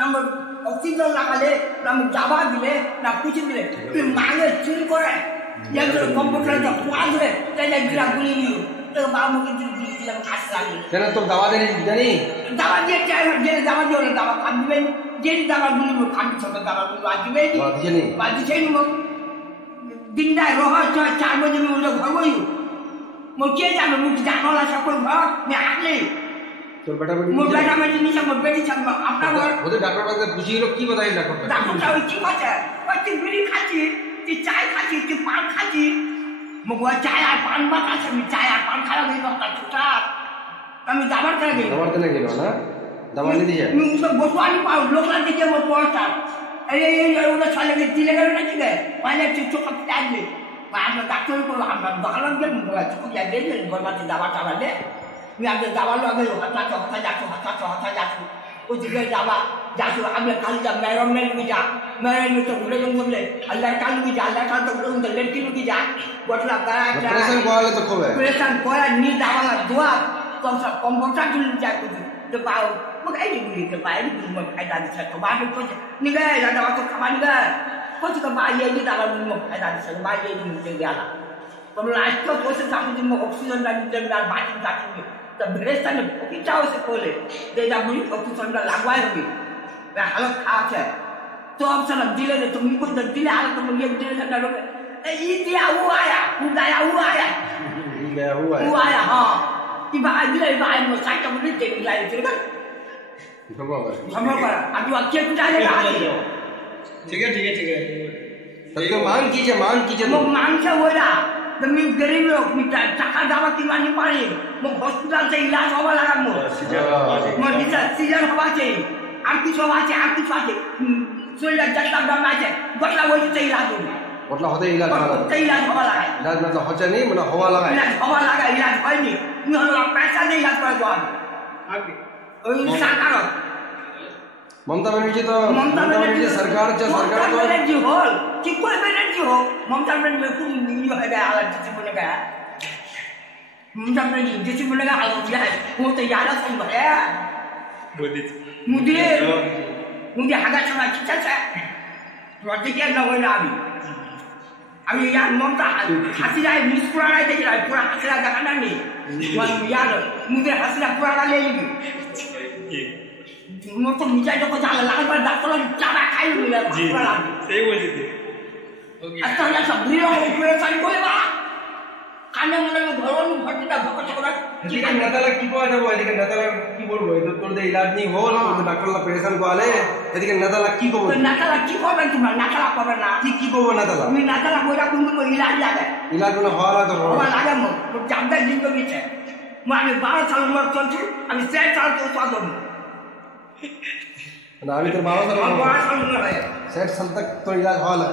না অক্সিজেন লাগালে না জাবা দিলে না কিছু দিলে তুই মাঙে চুরি করে কম্পিউটারে পোয়া ধরে তাই গিরা গুলি নিও তো বাবুকে দিলাম ঘাস লাগিয়ে কেন তোর দাওয়া দেনি জানি দাবা দিয়ে চাই যে দাবা দিয়ে দাবা খান দিবেন যে দাবা গুলি খান ছোট দাবা গুলি দিবেন বাজিছে নি দিনটা রহা 4 बजे में लोग घर गई मुझे जानो मुझे जानो ला सब घर मैं आले তোর বেটা বেটি मोर बेटा में नहीं सब बेटी सब अपना घर ওদের ডাক্তার কাছে বুঝিয়ে লোক কি বলাই ডাক্তার ডাক্তার কি কথা তুই বিড়ি খাচ্ছি তুই চায় খাচ্ছি তুই পান খাচ্ছি মগवा চায় আর পান মা খাচ্ছি আমি চায় আর পান খাওয়া গই না চুটা আমি দাবার করে গই দাবার কেন গেল না দাবার নিতে যায় আমি উসব বসवानी पाओ लोग ना देखे वो पहुंचा अरे ये उधर चले गए तिले गए ना किले पहले चुप काट ले बाद में डॉक्टर को हम बगल में बोला चुप जा दे ले बोला दवा चावा ले मैं अब दवा लो अगर हटा जातो वो जगह दवा जातो अब कल जब मेरे में जा मेरे में तो बोले तुम बोले अल्लाह काल भी जा अल्लाह काल तो उन लड़की भी जा बोतला करा प्रेशन कोले तो खोवे प्रेशन कोला नी दवा दुआ कौन सा कंप्यूटर जुल जा कुछ तो पाओ मग ai dibeli ke bae di rumah ada di sana ba ko ni ga ada waktu kapan ga ko juga ba ye ni dalam rumah ada di sana ba ye ni je ya kalau last ko se samu di oksigen dan batin tadi तो ब्रेस्टन की चाव से खोले दे जा मुझे oxygen का लगवाए होगी मैं हालत खराब है तो अब सर दिले ने तुम को दिले हालत तुम ये दिले से डरोगे ये दिया हुआ आया हां कि बाहर दिले बाहर में साइड में नहीं देख लाए फिर का संभव कर अब जो अच्छे कुछ आने का ठीक है तो मांग कीजिए वो मांग से हो रहा तो मैं गरीब लोग मिटा टाका दावा की मानी पानी मो हॉस्पिटल से इलाज होवा लगा मो सीजन होवा चाहिए आर्थिक होवा चाहिए सोला जट्टा दमा चाहिए बटला वही से इलाज हो बटला होते इलाज होवा लगा इलाज मतलब होचा नहीं मतलब होवा लगा इलाज होई नहीं मैं हम पैसा नहीं इलाज कर दो आगे ओई सरकार ममता बनर्जी सरकार तो बनर्जी होल कि कोई बनर्जी हो ममता बनर्जी को नहीं है हालत जिसे बोलेगा ममता बनर्जी जिसे बोलेगा हालत है वो तो याद है मुझे हागा चला किया है रोटी के ना होना अभी यार ममता हंसी जाए मुस्कुरा रहा है पूरा हंस रहा देखना नहीं वन यार मुझे हंसना पूरा ले लेगी मैं तो मिजाज को जाला लगा पर डॉक्टर चाबा खाई हुई है जी सही बोल थे ओके अच्छा या सब भीड़ ऑपरेशन कोलेबा काने मने घरों भट्टा भको चकरा ठीक है नताला की को जाबो एदिके नताला की बोलबो तो तोर दे इलाज नहीं होल तो डॉक्टर ला पेशेंट को आले एदिके नताला की को तो नताला की को बन तुम नताला को ना की को नताला मैं नताला बोला तुमको इलाज लागे इलाज में होला तो होला लागे मो जाबदा जिंदगी छे मैं 12 साल उम्र चलछु আমি 6 साल के स्वाद हूं ना अभी तो 12 साल 60 तक तो इलाज होला